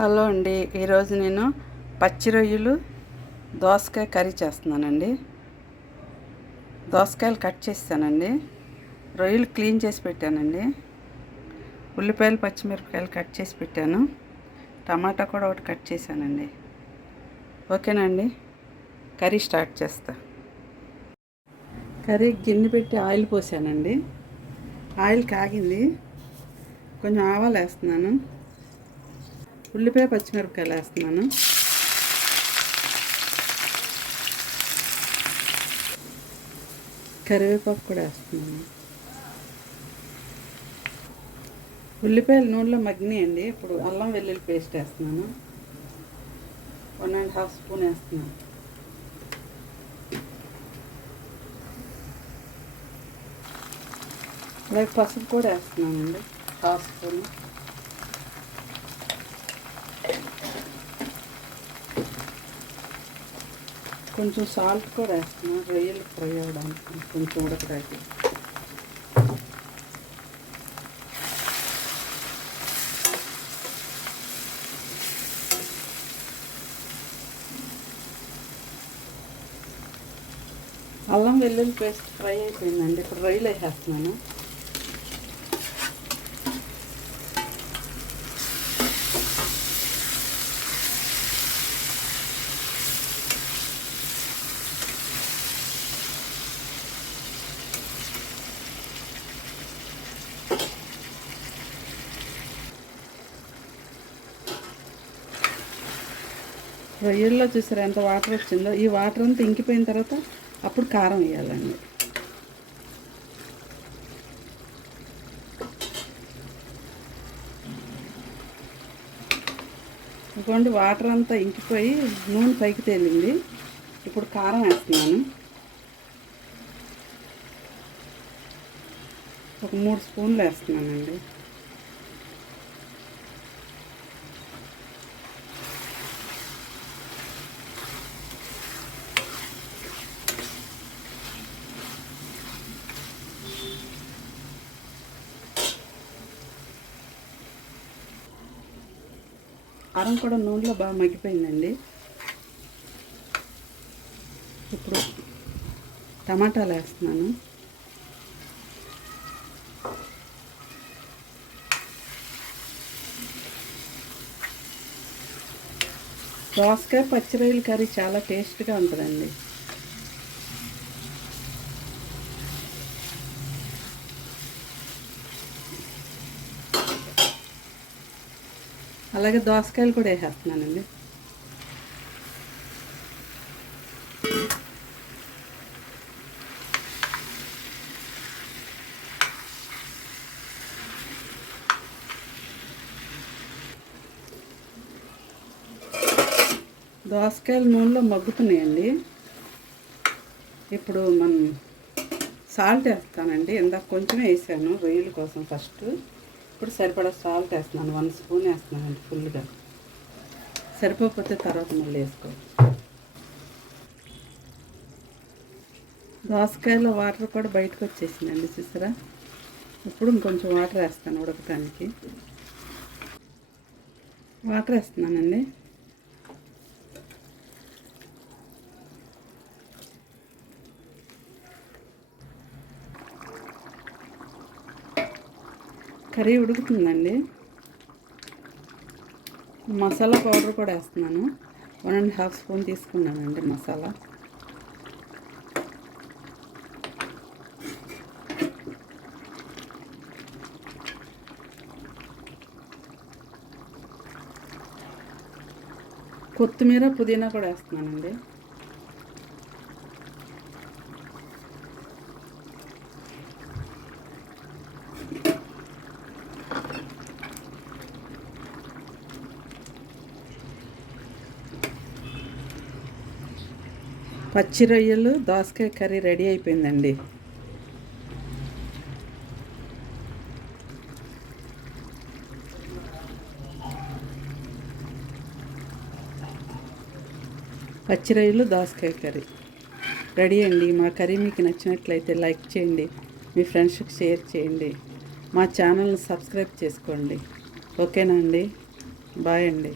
Hello అండి, ఈరోజు నేను పచ్చి రొయ్యలు దోసకాయ కర్రీ చేస్తున్నానండి. దోసకాయలు కట్ చేస్తానండి, రొయ్యలు క్లీన్ చేసి పెట్టానండి, ఉల్లిపాయలు పచ్చిమిరపకాయలు కట్ చేసి పెట్టాను, టమాటా కూడా ఒకటి కట్ చేశానండి. ఓకేనండి, కర్రీ స్టార్ట్ చేస్తా. కర్రీ గిన్నె పెట్టి ఆయిల్ పోసానండి. ఆయిల్ కాగింది, కొంచెం ఆవాలు వేస్తున్నాను, ఉల్లిపాయ పచ్చిమిరపకాయలు వేస్తున్నాను, కరివేపాకు కూడా వేస్తున్నాను. ఉల్లిపాయలు నూనెలో మగ్గినాయండి. ఇప్పుడు అల్లం వెల్లుల్లి పేస్ట్ వేస్తున్నాను, 1½ స్పూన్ వేస్తున్నాను. అలాగే పసుపు కూడా వేస్తున్నానండి, 1/2 స్పూన్. కొంచెం సాల్ట్ కూడా వేస్తున్నాను, రొయ్యలు ఫ్రై అవ్వడానికి, కొంచెం ఉడకడానికి. అల్లం వెల్లుల్లి పేస్ట్ ఫ్రై అయిపోయిందండి. ఇప్పుడు రొయ్యలు వేసేస్తున్నాను. రొయ్యల్లో చూసారా ఎంత వాటర్ వచ్చిందో. ఈ వాటర్ అంతా ఇంకిపోయిన తర్వాత అప్పుడు కారం వేయాలండి. ఇదిగోండి, వాటర్ అంతా ఇంకిపోయి నూనె పైకి తేలింది. ఇప్పుడు కారం వేస్తున్నాను, ఒక 3 స్పూన్లు వేస్తున్నానండి. కారం కూడా నూనెలో బాగా మగ్గిపోయిందండి. ఇప్పుడు టమాటాలు వేస్తున్నాను. దోసకాయ పచ్చి రొయ్యల కర్రీ చాలా టేస్ట్గా ఉంటుందండి. అలాగే దోసకాయలు కూడా వేసేస్తున్నానండి. దోసకాయలు నూనెలో మగ్గుతున్నాయండి. ఇప్పుడు మనం సాల్ట్ వేస్తానండి. ఇందాక కొంచెమే వేసాను రొయ్యల కోసం ఫస్ట్. ఇప్పుడు సరిపడా సాల్ట్ వేస్తున్నాను, 1 స్పూన్ వేస్తున్నానండి ఫుల్గా. సరిపోతే తర్వాత మళ్ళీ వేసుకోవాలి. దోసకాయలో వాటర్ కూడా బయటకు వచ్చేసిందండి, చూసారా. ఇప్పుడు ఇంకొంచెం వాటర్ వేస్తాను ఉడకటానికి. వాటర్ వేస్తున్నానండి. కర్రీ ఉడుకుతుందండి. మసాలా పౌడర్ కూడా వేస్తున్నాను, 1½ స్పూన్ తీసుకున్నానండి మసాలా. కొత్తిమీర పుదీనా కూడా వేస్తున్నానండి. పచ్చి రొయ్యలు దోసకాయ కర్రీ రెడీ అయిపోయిందండి. పచ్చి రొయ్యలు దోసకాయ కర్రీ రెడీ అండి. మా కర్రీ మీకు నచ్చినట్లయితే లైక్ చేయండి, మీ ఫ్రెండ్స్కి షేర్ చేయండి, మా ఛానల్ని సబ్స్క్రైబ్ చేసుకోండి. ఓకేనా అండి? బాయ్ అండి.